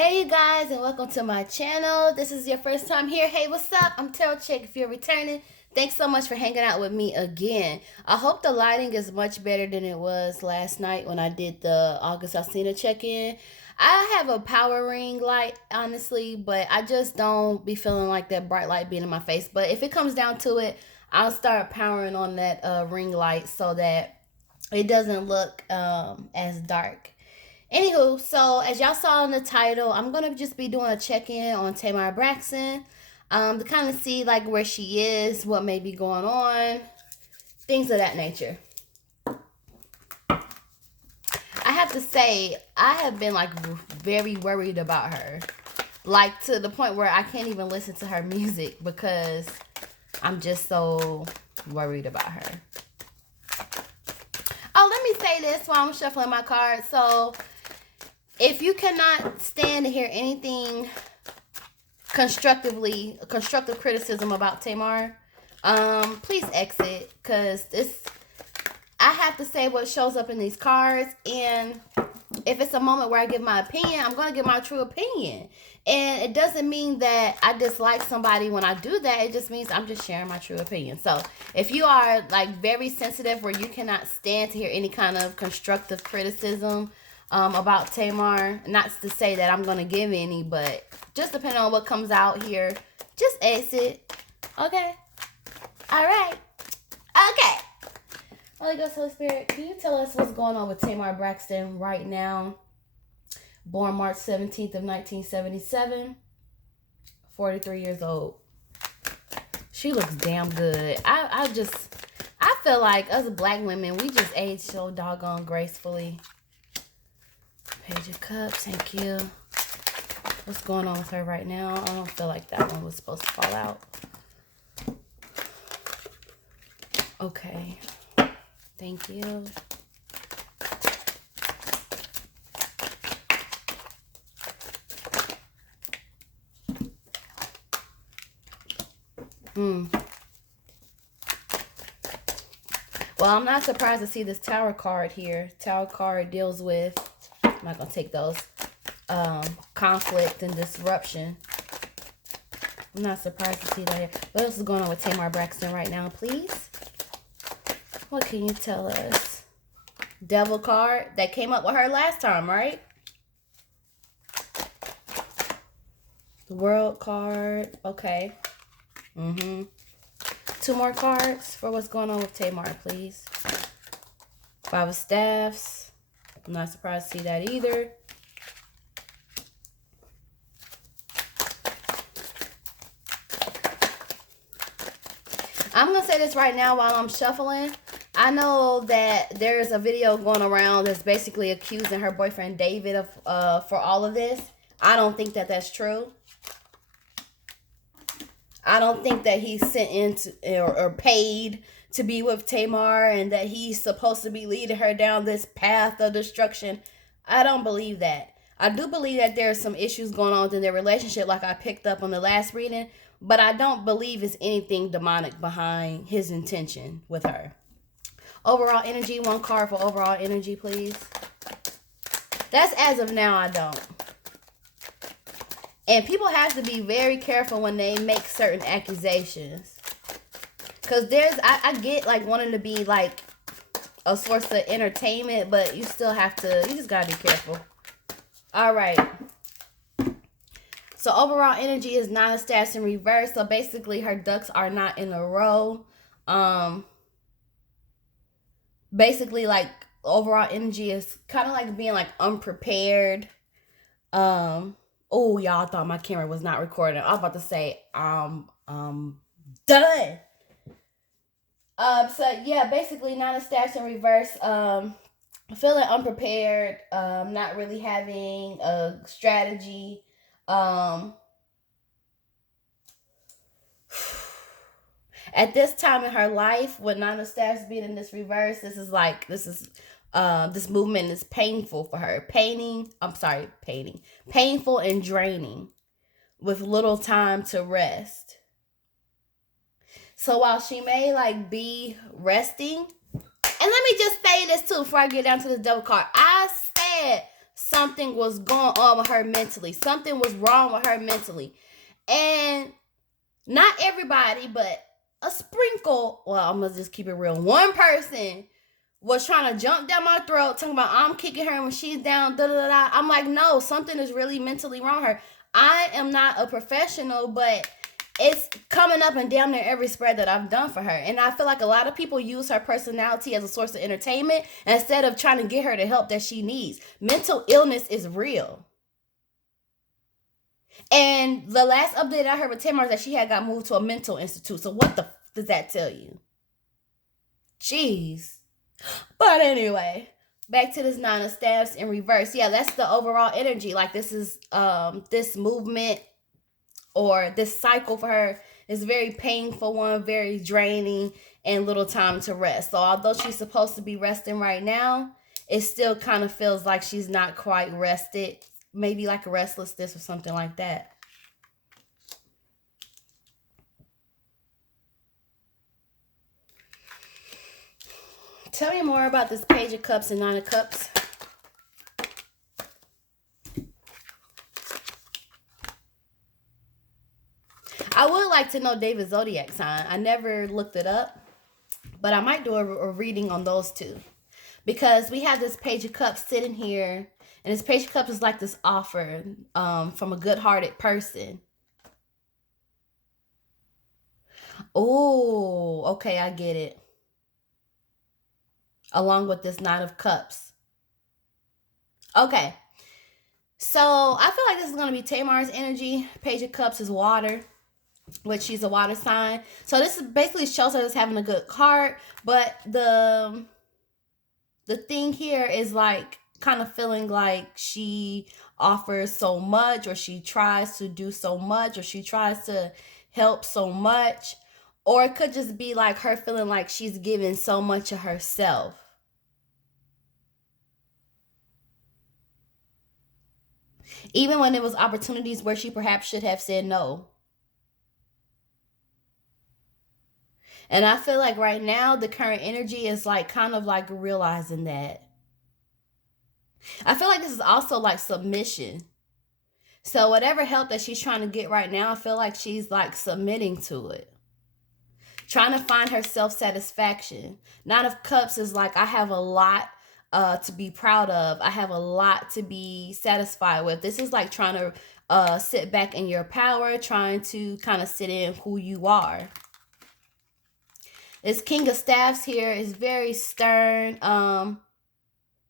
Hey you guys, and welcome to my channel. This is your first time here. Hey, what's up? I'm ImTarotChick. If you're returning, thanks so much for hanging out with me again. I hope the lighting is much better than it was last night when I did the August Alcina check-in. I have a power ring light, honestly, but I just don't be feeling like that bright light being in my face. But if it comes down to it, I'll start powering on that ring light so that it doesn't look as dark. Anywho, so as y'all saw in the title, I'm gonna just be doing a check-in on Tamar Braxton, to kind of see like where she is, what may be going on, things of that nature. I have to say, I have been like very worried about her, like to the point where I can't even listen to her music because I'm just so worried about her. Oh, let me say this while I'm shuffling my cards. So if you cannot stand to hear anything constructive criticism about Tamar, please exit, because I have to say what shows up in these cards, and if it's a moment where I give my opinion, I'm going to give my true opinion. And it doesn't mean that I dislike somebody when I do that. It just means I'm just sharing my true opinion. So if you are like very sensitive where you cannot stand to hear any kind of constructive criticism about Tamar, not to say that I'm going to give any, but just depending on what comes out here, just exit. Okay? All right. Okay. Holy Ghost, Holy Spirit, can you tell us what's going on with Tamar Braxton right now? Born March 17th of 1977. 43 years old. She looks damn good. I feel like us black women, we just age so doggone gracefully. Page of Cups, thank you. What's going on with her right now? I don't feel like that one was supposed to fall out. Okay. Thank you. Well, I'm not surprised to see this Tower card here. Tower card deals with, I'm not going to take those, conflict and disruption. I'm not surprised to see that here. What else is going on with Tamar Braxton right now, please? What can you tell us? Devil card that came up with her last time, right? The World card. Okay. Two more cards for what's going on with Tamar, please. Five of Staffs. I'm not surprised to see that either. I'm going to say this right now while I'm shuffling. I know that there's a video going around that's basically accusing her boyfriend David of for all of this. I don't think that that's true. I don't think that he's sent in or paid to be with Tamar and that he's supposed to be leading her down this path of destruction. I don't believe that. I do believe that there's some issues going on in their relationship like I picked up on the last reading, but I don't believe it's anything demonic behind his intention with her. Overall energy, one card for overall energy, please. That's as of now, I don't. And people have to be very careful when they make certain accusations. Because I get like wanting to be like a source of entertainment, but you still have to, you just got to be careful. All right. So overall energy is Nine of Staffs in reverse. So basically her ducks are not in a row. Basically like overall energy is kind of like being like unprepared. Oh, y'all thought my camera was not recording. I was about to say, done. So yeah, basically Nine of Staffs in reverse. Feeling unprepared, not really having a strategy. At this time in her life, with Nine of Staffs being in this reverse, this movement is painful for her. Painful and draining with little time to rest. So while she may like be resting, and let me just say this too before I get down to the Devil card. I said something was going on with her mentally. Something was wrong with her mentally. And not everybody, but a sprinkle, well, I'm going to just keep it real. One person was trying to jump down my throat, talking about I'm kicking her when she's down, da da da. I'm like, no, something is really mentally wrong with her. I am not a professional, but it's coming up and down there every spread that I've done for her. And I feel like a lot of people use her personality as a source of entertainment instead of trying to get her the help that she needs. Mental illness is real. And the last update I heard with Tamar is that she had got moved to a mental institute. So what the does that tell you? Jeez. But anyway, back to this Nine of Staffs in reverse. Yeah, that's the overall energy. Like this is this movement or this cycle for her is very painful one, very draining, and little time to rest. So although she's supposed to be resting right now, it still kind of feels like she's not quite rested. Maybe like a restlessness or something like that. Tell me more about this Page of Cups and Nine of Cups. I would like to know David's zodiac sign. I never looked it up, but I might do a reading on those two. Because we have this Page of Cups sitting here, and this Page of Cups is like this offer from a good-hearted person. Oh, okay, I get it. Along with this Nine of Cups. Okay. So, I feel like this is going to be Tamar's energy. Page of Cups is water, which she's a water sign. So, this basically shows her as having a good heart, but the thing here is like kind of feeling like she offers so much, or she tries to do so much, or she tries to help so much, or it could just be like her feeling like she's giving so much of herself. Even when there was opportunities where she perhaps should have said no. And I feel like right now the current energy is like kind of like realizing that. I feel like this is also like submission. So whatever help that she's trying to get right now, I feel like she's like submitting to it. Trying to find her self-satisfaction. Nine of Cups is like, I have a lot to be proud of. I have a lot to be satisfied with. This is like trying to sit back in your power, trying to kind of sit in who you are. This King of Staffs here is very stern,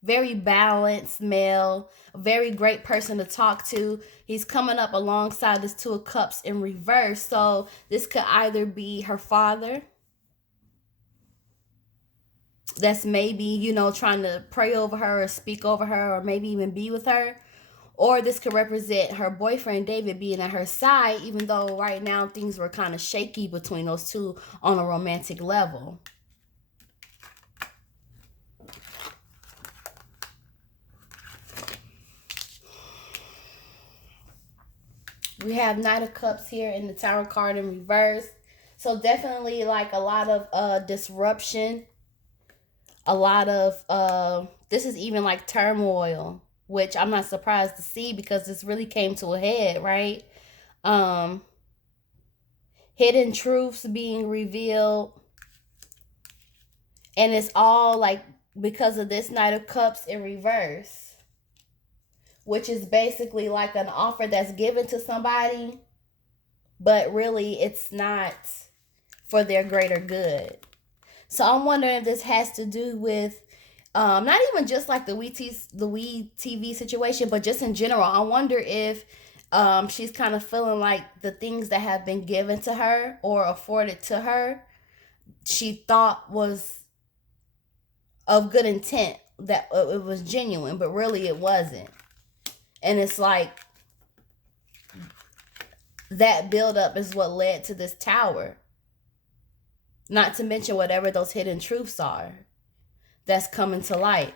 very balanced male, a very great person to talk to. He's coming up alongside this Two of Cups in reverse. So this could either be her father, that's maybe, you know, trying to pray over her or speak over her or maybe even be with her. Or this could represent her boyfriend, David, being at her side, even though right now things were kind of shaky between those two on a romantic level. We have Knight of Cups here in the Tower card in reverse. So definitely like a lot of disruption. A lot of, this is even like turmoil, which I'm not surprised to see because this really came to a head, right? Hidden truths being revealed. And it's all like because of this Knight of Cups in reverse, which is basically like an offer that's given to somebody, but really it's not for their greater good. So I'm wondering if this has to do with not even just like the We TV situation, but just in general. I wonder if she's kind of feeling like the things that have been given to her or afforded to her, she thought was of good intent, that it was genuine, but really it wasn't. And it's like that buildup is what led to this tower. Not to mention whatever those hidden truths are that's coming to light.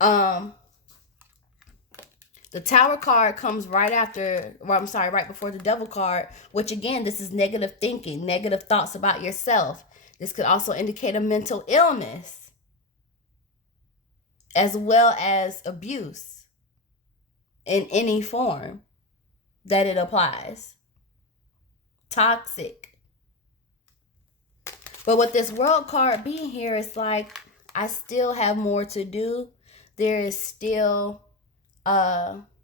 The Tower card comes right after, or I'm sorry, right before the Devil card, which again, this is negative thinking, negative thoughts about yourself. This could also indicate a mental illness as well as abuse. in any form that it applies. Toxic. But with this world card being here, it's like I still have more to do. There is still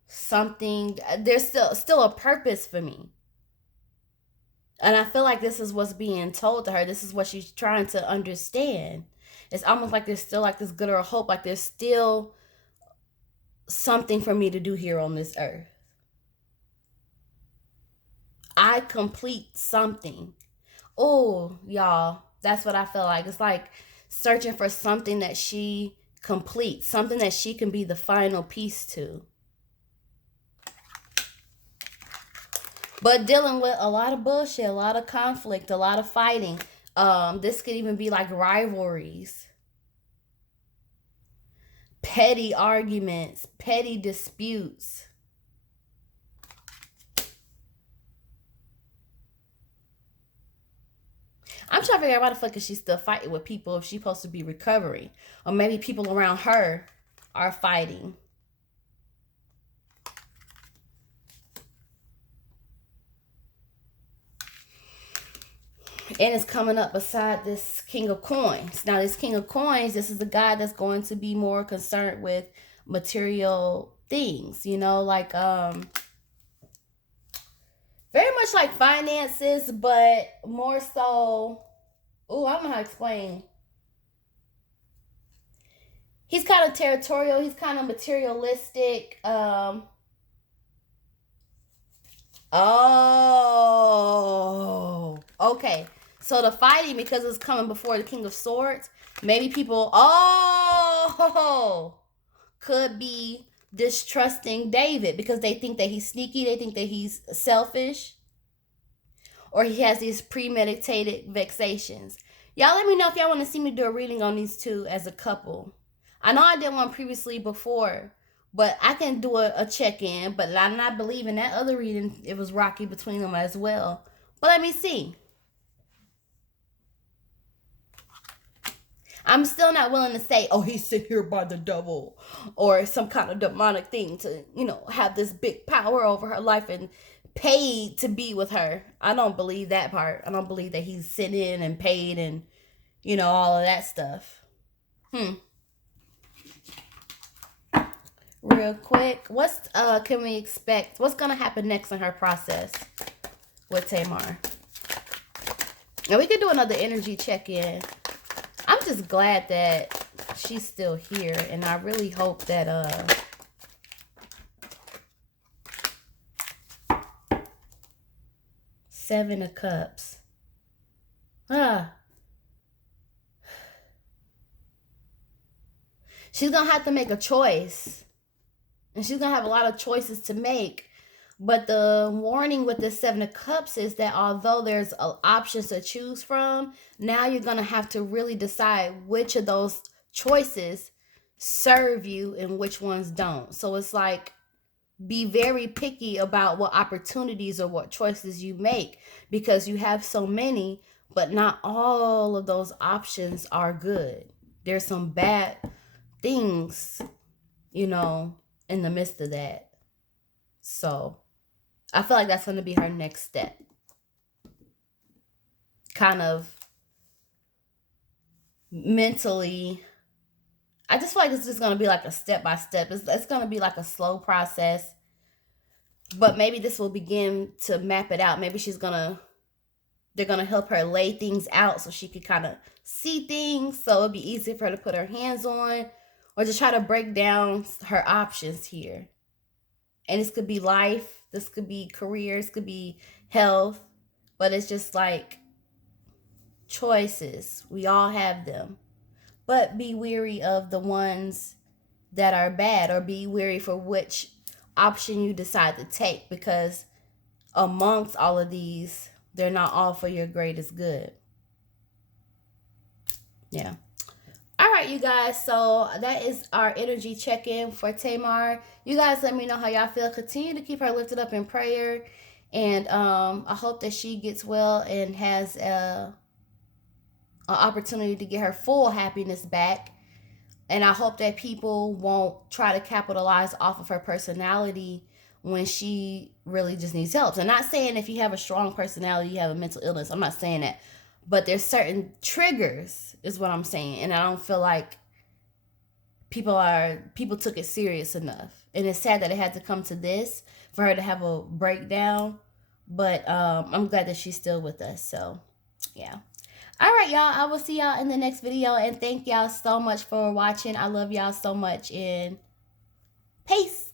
something, there's still a purpose for me. And I feel like this is what's being told to her. This is what she's trying to understand. It's almost like there's still like this glitter of hope, like there's still something for me to do here on this earth. I complete something. Oh, y'all, that's what I feel like. It's like searching for something that she completes, something that she can be the final piece to. But dealing with a lot of bullshit, a lot of conflict, a lot of fighting. This could even be like rivalries, petty arguments, petty disputes. I'm trying to figure out why the fuck is she still fighting with people if she's supposed to be recovering. Or maybe people around her are fighting. And it's coming up beside this King of Coins. Now, this King of Coins, this is the guy that's going to be more concerned with material things, you know, like very much like finances, but more so, oh, I don't know how to explain. He's kind of territorial. He's kind of materialistic. Oh, okay. So the fighting, because it's coming before the King of Swords, maybe people, could be distrusting David because they think that he's sneaky. They think that he's selfish. Or he has these premeditated vexations. Y'all let me know if y'all want to see me do a reading on these two as a couple. I know I did one previously before, but I can do a check-in. But I'm not believing that other reading, it was rocky between them as well. But let me see. I'm still not willing to say, oh, he's sent here by the devil or some kind of demonic thing to, you know, have this big power over her life and paid to be with her. I don't believe that part. I don't believe that he's sent in and paid and, you know, all of that stuff. Real quick, what's can we expect? What's gonna happen next in her process with Tamar? And we could do another energy check-in. I'm just glad that she's still here, and I really hope that Seven of Cups. She's gonna have to make a choice. And she's gonna have a lot of choices to make. But the warning with the Seven of Cups is that although there's options to choose from, now you're going to have to really decide which of those choices serve you and which ones don't. So it's like, be very picky about what opportunities or what choices you make because you have so many, but not all of those options are good. There's some bad things, you know, in the midst of that. So I feel like that's going to be her next step. Kind of mentally. I just feel like it's just going to be like a step-by-step. It's going to be like a slow process. But maybe this will begin to map it out. Maybe they're going to help her lay things out so she could kind of see things. So it'll be easier for her to put her hands on. Or just try to break down her options here. And this could be life. This could be career. This could be health. But it's just like choices. We all have them. But be wary of the ones that are bad. Or be wary for which option you decide to take. Because amongst all of these, they're not all for your greatest good. Yeah. All right, you guys, so that is our energy check-in for Tamar. You guys let me know how y'all feel. Continue to keep her lifted up in prayer. And I hope that she gets well and has an opportunity to get her full happiness back. And I hope that people won't try to capitalize off of her personality when she really just needs help. So I'm not saying if you have a strong personality, you have a mental illness. I'm not saying that. But there's certain triggers is what I'm saying. And I don't feel like people took it serious enough. And it's sad that it had to come to this for her to have a breakdown. But I'm glad that she's still with us. So, yeah. All right, y'all. I will see y'all in the next video. And thank y'all so much for watching. I love y'all so much. And peace.